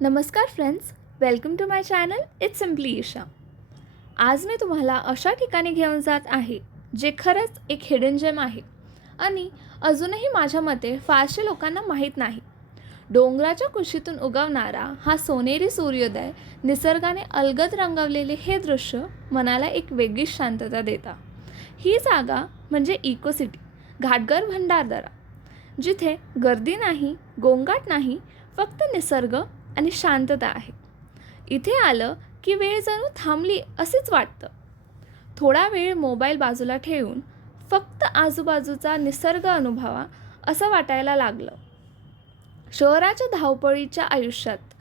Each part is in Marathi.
नमस्कार friends, welcome to my channel it's simply Isha. आज मी तुम्हाला अशा ठिकाणी घेऊन जात आहे जे खरंच एक हिडन जेम आहे आणि अजूनही माझ्या मते फारसे लोकांना माहीत नाही। डोंगराच्या कुशीतून उगवणारा हा सोनेरी सूर्योदय, निसर्गाने अलगद रंगवलेले हे दृश्य मनाला एक वेगळीच शांतता देता। ही जागा म्हणजे इको सिटी घाटघर भंडारदरा, जिथे गर्दी नाही, गोंगाट नाही, फक्त निसर्ग आणि शांतता आहे। इथे आलं की वेळ जणू थांबली असेच वाटतं। थोडा वेळ मोबाईल बाजूला ठेवून फक्त आजूबाजूचा निसर्ग अनुभवा असं वाटायला लागलं। शहराच्या धावपळीच्या आयुष्यात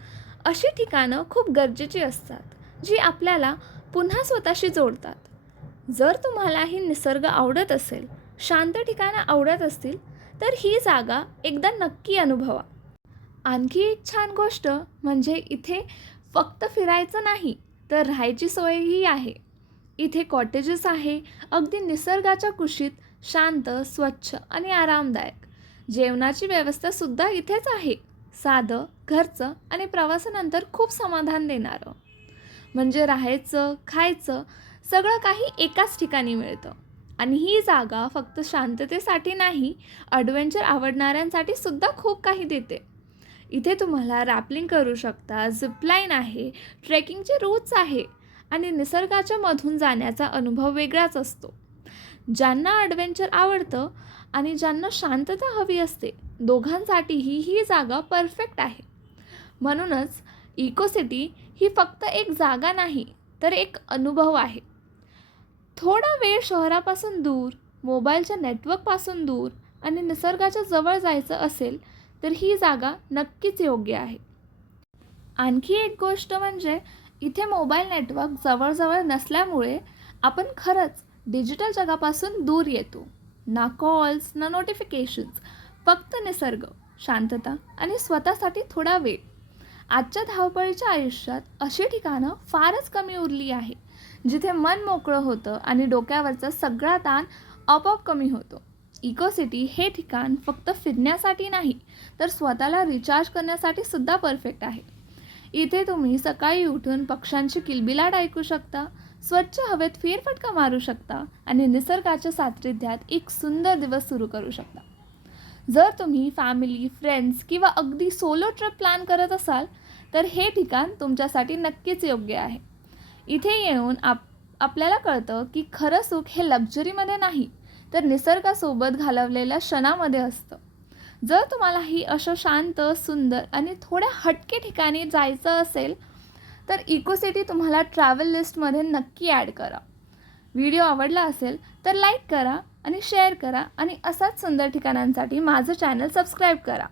अशी ठिकाणं खूप गरजेची असतात, जी आपल्याला पुन्हा स्वतःशी जोडतात। जर तुम्हालाही निसर्ग आवडत असेल, शांत ठिकाणं आवडत असतील, तर ही जागा एकदा नक्की अनुभवा। आणखी एक छान गोष्ट म्हणजे इथे फक्त फिरायचं नाही, तर राहायची सोयही आहे। इथे कॉटेजेस आहे, अगदी निसर्गाच्या कुशीत, शांत, स्वच्छ आणि आरामदायक। जेवणाची व्यवस्थासुद्धा इथेच आहे, साधं, घरचं आणि प्रवासानंतर खूप समाधान देणारं। म्हणजे राहायचं, खायचं सगळं काही एकाच ठिकाणी मिळतं। आणि ही जागा फक्त शांततेसाठी नाही, ॲडव्हेंचर आवडणाऱ्यांसाठी सुद्धा खूप काही देते। इथे तुम्हाला रॅपलिंग करू शकता, झिपलाईन आहे, ट्रेकिंगचे रूट्स आहे आणि निसर्गाच्या मधून जाण्याचा अनुभव वेगळाच असतो। ज्यांना ॲडव्हेंचर आवडतं आणि ज्यांना शांतता हवी असते, दोघांसाठीही ही जागा परफेक्ट आहे। म्हणूनच इको सिटी ही फक्त एक जागा नाही, तर एक अनुभव आहे। थोडा वेळ शहरापासून दूर, मोबाईलच्या नेटवर्कपासून दूर आणि निसर्गाच्या जवळ जायचं असेल, तर ही जागा नक्कीच योग्य आहे। आणखी एक गोष्ट म्हणजे इथे मोबाईल नेटवर्क जवळजवळ नसल्यामुळे आपण खरंच डिजिटल जगापासून दूर येतो। ना कॉल्स, ना नोटिफिकेशन्स, फक्त निसर्ग, शांतता आणि स्वतःसाठी थोडा वेळ। आजच्या धावपळीच्या आयुष्यात अशी ठिकाणं फारच कमी उरली आहे, जिथे मन मोकळं होतं आणि डोक्यावरचा सगळा ताण आपोआप कमी होतो। इको सिटी हे ठिकाण फक्त फिरण्यासाठी नाही, तर स्वतःला रिचार्ज करण्यासाठी सुद्धा परफेक्ट आहे। इथे तुम्ही सकाळी उठून पक्ष्यांची किलबिलाट ऐकू शकता, स्वच्छ हवेत फेरफटका मारू शकता आणि निसर्गाच्या सानिध्यात एक सुंदर दिवस सुरू करू शकता। जर तुम्ही फॅमिली, फ्रेंड्स किंवा अगदी सोलो ट्रिप प्लॅन करत असाल, तर हे ठिकाण तुमच्यासाठी नक्कीच योग्य आहे। इथे येऊन आपल्याला कळतं की खरं सुख हे लक्झरीमध्ये नाही, तर निसर्गासोबत घालवलेल्या क्षणामध्ये असतं। जर तुम्हालाही अशा शांत, सुंदर आणि थोड्या हटके ठिकाणी जायचं असेल, तर इको सिटी तुम्हाला ट्रॅव्हल लिस्टमध्ये नक्की ॲड करा। व्हिडिओ आवडला असेल तर लाईक करा आणि शेअर करा आणि असाच सुंदर ठिकाणांसाठी माझं चॅनल सबस्क्राईब करा।